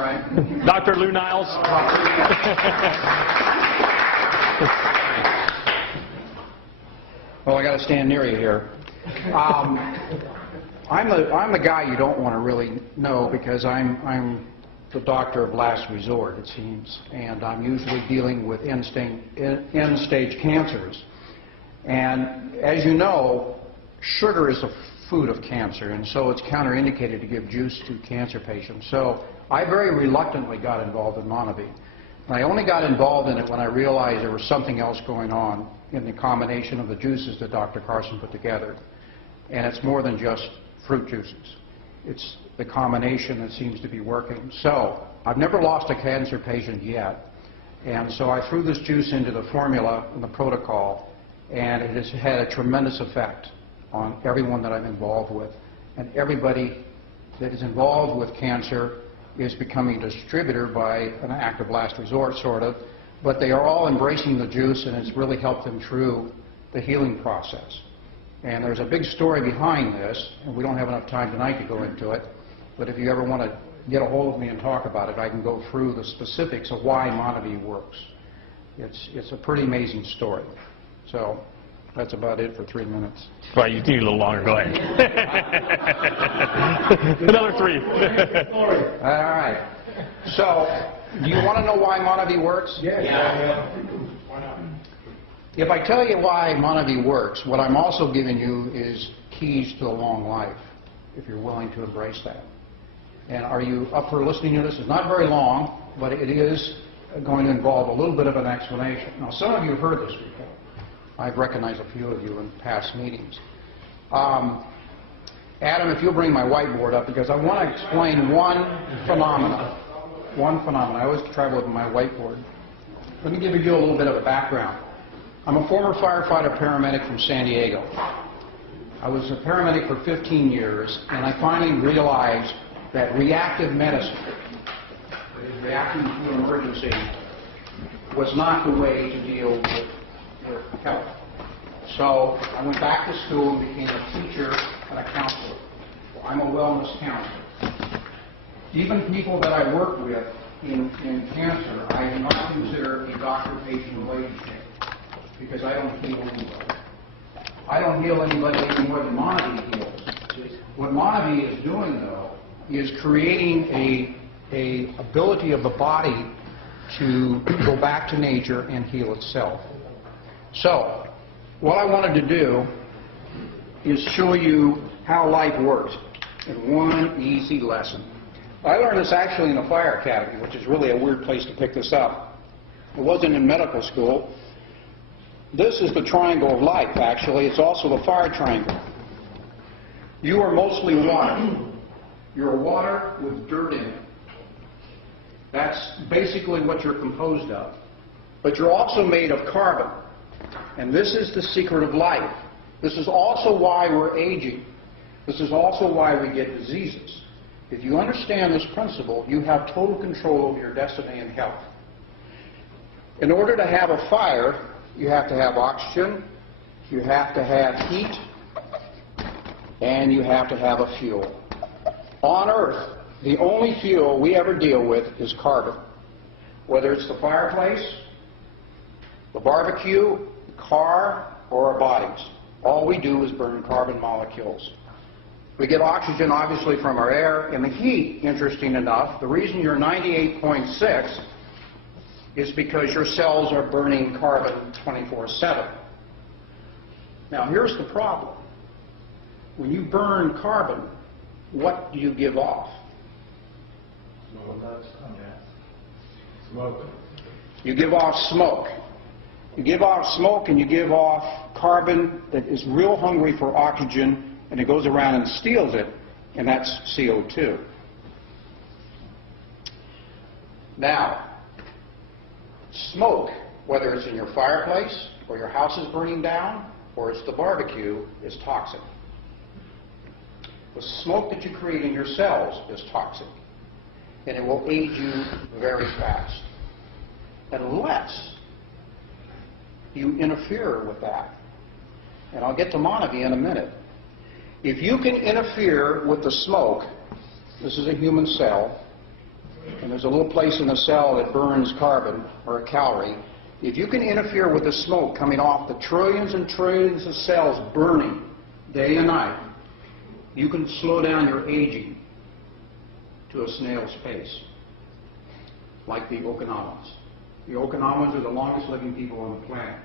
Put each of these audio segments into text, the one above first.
right. Dr. Lou Niles. Well, I got to stand near you here. I'm the guy you don't want to really know because I'm the doctor of last resort, it seems, and I'm usually dealing with end-stage cancers. And as you know, sugar is the food of cancer, and so it's counterindicated to give juice to cancer patients. So I very reluctantly got involved in Monavie. And I only got involved in it when I realized there was something else going on in the combination of the juices that Dr. Carson put together. And it's more than just fruit juices. It's the combination that seems to be working. So I've never lost a cancer patient yet. And so I threw this juice into the formula and the protocol, and it has had a tremendous effect on everyone that I'm involved with. And everybody that is involved with cancer is becoming a distributor by an act of last resort, sort of. But they are all embracing the juice, and it's really helped them through the healing process. And there's a big story behind this, and we don't have enough time tonight to go into it. But if you ever want to get a hold of me and talk about it, I can go through the specifics of why Monavie works. It's a pretty amazing story. So that's about it for 3 minutes. Well, you need a little longer. Go ahead. Another 3. All right. So, do you want to know why Monavie works? Yeah. Why not? If I tell you why Monavie works, what I'm also giving you is keys to a long life, if you're willing to embrace that. And are you up for listening to this? It's not very long, but it is going to involve a little bit of an explanation. Now, some of you have heard this before. I've recognized a few of you in past meetings. Adam, if you'll bring my whiteboard up, because I want to explain one phenomenon. I always travel with my whiteboard. Let me give you a little bit of a background. I'm a former firefighter paramedic from San Diego. I was a paramedic for 15 years, and I finally realized that reactive medicine, reacting to an emergency, was not the way to deal with health. So I went back to school and became a teacher and a counselor. So I'm a wellness counselor. Even people that I work with in cancer, I do not consider a doctor-patient relationship because I don't heal anybody. I don't heal anybody any more than Monavie heals. What Monavie is doing, though, is creating a ability of the body to go back to nature and heal itself. So, what I wanted to do is show you how life works in one easy lesson. I learned this actually in the fire academy, which is really a weird place to pick this up. It wasn't in medical school. This is the triangle of life, actually. It's also the fire triangle. You are mostly water. You're water with dirt in it. That's basically what you're composed of. But you're also made of carbon. And this is the secret of life. This is also why we're aging. This is also why we get diseases. If you understand this principle, you have total control over your destiny and health. In order to have a fire, you have to have oxygen, you have to have heat, and you have to have a fuel. On Earth, the only fuel we ever deal with is carbon. Whether it's the fireplace, the barbecue, the car, or our bodies. All we do is burn carbon molecules. We get oxygen, obviously, from our air, and the heat, interesting enough, the reason you're 98.6 is because your cells are burning carbon 24/7. Now, here's the problem. When you burn carbon, what do you give off? Smoke. You give off smoke. You give off smoke and you give off carbon that is real hungry for oxygen, and it goes around and steals it, and that's CO2. Now, smoke, whether it's in your fireplace or your house is burning down or it's the barbecue, is toxic. The smoke that you create in your cells is toxic, and it will age you very fast unless you interfere with that. And I'll get to Monavie in a minute. If you can interfere with the smoke, this is a human cell, and there's a little place in the cell that burns carbon or a calorie. If you can interfere with the smoke coming off the trillions and trillions of cells burning day and night, you can slow down your aging to a snail's pace, like the Okinawans. The Okinawans are the longest living people on the planet.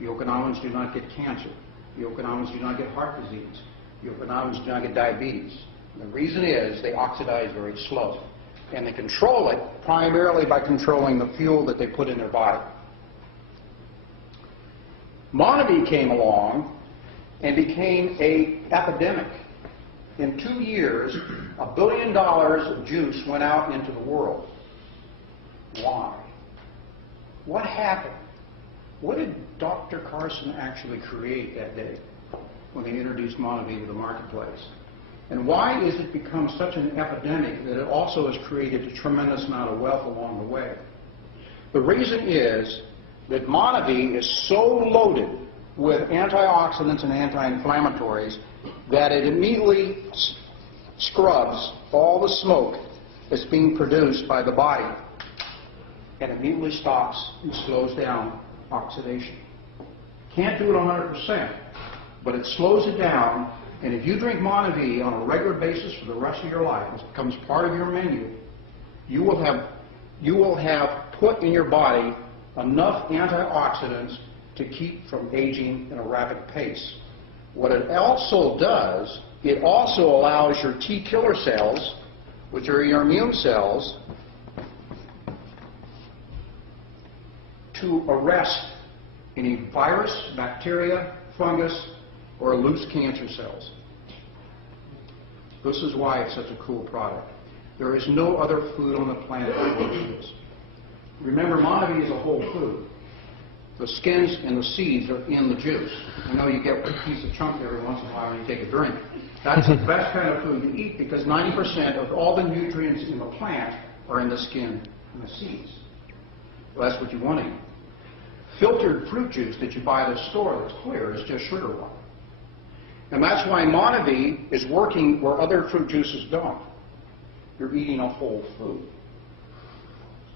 The Okinawans do not get cancer. The Okinawans do not get heart disease. The Okinawans do not get diabetes. The reason is they oxidize very slow. And they control it primarily by controlling the fuel that they put in their body. Monavie came along and became an epidemic. In 2 years, $1 billion of juice went out into the world. Why? What happened? What did Dr. Carson actually create that day when they introduced Monavie to the marketplace? And why has it become such an epidemic that it also has created a tremendous amount of wealth along the way? The reason is that Monavie is so loaded with antioxidants and anti-inflammatories that it immediately scrubs all the smoke that's being produced by the body and immediately stops and slows down oxidation. Can't do it 100%, but it slows it down. And if you drink Monavie on a regular basis for the rest of your life, it becomes part of your menu, you will have put in your body enough antioxidants to keep from aging in a rapid pace. What it also does, it also allows your T killer cells, which are your immune cells, to arrest any virus, bacteria, fungus, or loose cancer cells. This is why it's such a cool product. There is no other food on the planet that works this. Remember, Monavie is a whole food. The skins and the seeds are in the juice. I know you get a piece of chunk every once in a while when you take a drink. That's the best kind of food to eat because 90% of all the nutrients in the plant are in the skin and the seeds. Well, that's what you want to eat. Filtered fruit juice that you buy at the store that's clear is just sugar water. And that's why Monavie is working where other fruit juices don't. You're eating a whole food.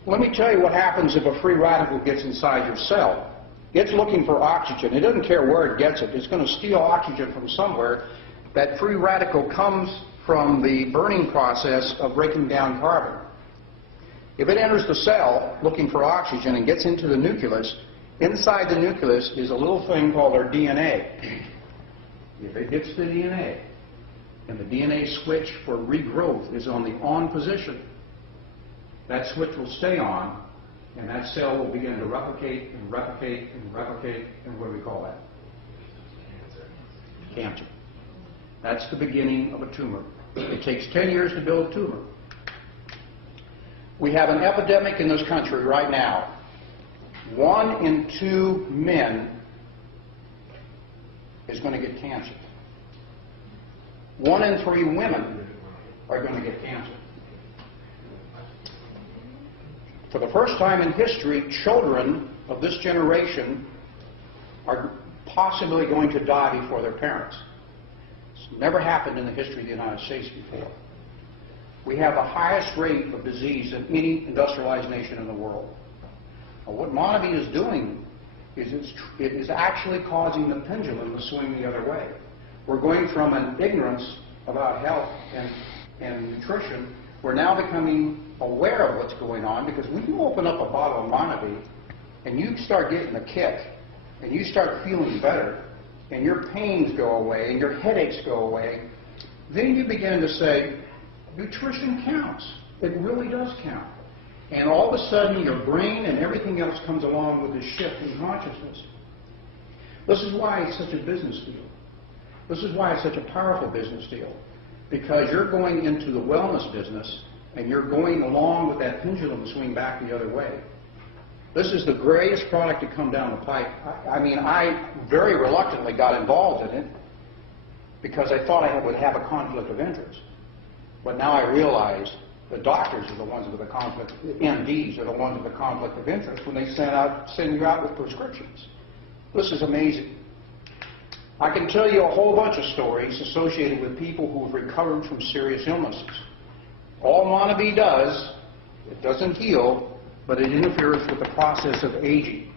Let me tell you what happens if a free radical gets inside your cell. It's looking for oxygen. It doesn't care where it gets it. It's going to steal oxygen from somewhere. That free radical comes from the burning process of breaking down carbon. If it enters the cell looking for oxygen and gets into the nucleus, inside the nucleus is a little thing called our DNA. If it hits the DNA, and the DNA switch for regrowth is on the on position, that switch will stay on, and that cell will begin to replicate and replicate and replicate, and what do we call that? Cancer. That's the beginning of a tumor. It takes 10 years to build a tumor. We have an epidemic in this country right now. 1 in 2 men is going to get cancer. 1 in 3 women are going to get cancer. For the first time in history, children of this generation are possibly going to die before their parents. It's never happened in the history of the United States before. We have the highest rate of disease in any industrialized nation in the world. Now, what Monavie is doing is it is actually causing the pendulum to swing the other way. We're going from an ignorance about health and nutrition. We're now becoming aware of what's going on because when you open up a bottle of Monavie and you start getting a kick and you start feeling better and your pains go away and your headaches go away, then you begin to say, nutrition counts. It really does count. And all of a sudden your brain and everything else comes along with this shift in consciousness. This is why it's such a business deal. This is why it's such a powerful business deal. Because you're going into the wellness business and you're going along with that pendulum swing back the other way. This is the greatest product to come down the pipe. I very reluctantly got involved in it because I thought I would have a conflict of interest. But now I realize the doctors are the ones with the conflict, the MDs are the ones with the conflict of interest when they send you out with prescriptions. This is amazing. I can tell you a whole bunch of stories associated with people who have recovered from serious illnesses. All Monavie does It doesn't heal, but it interferes with the process of aging.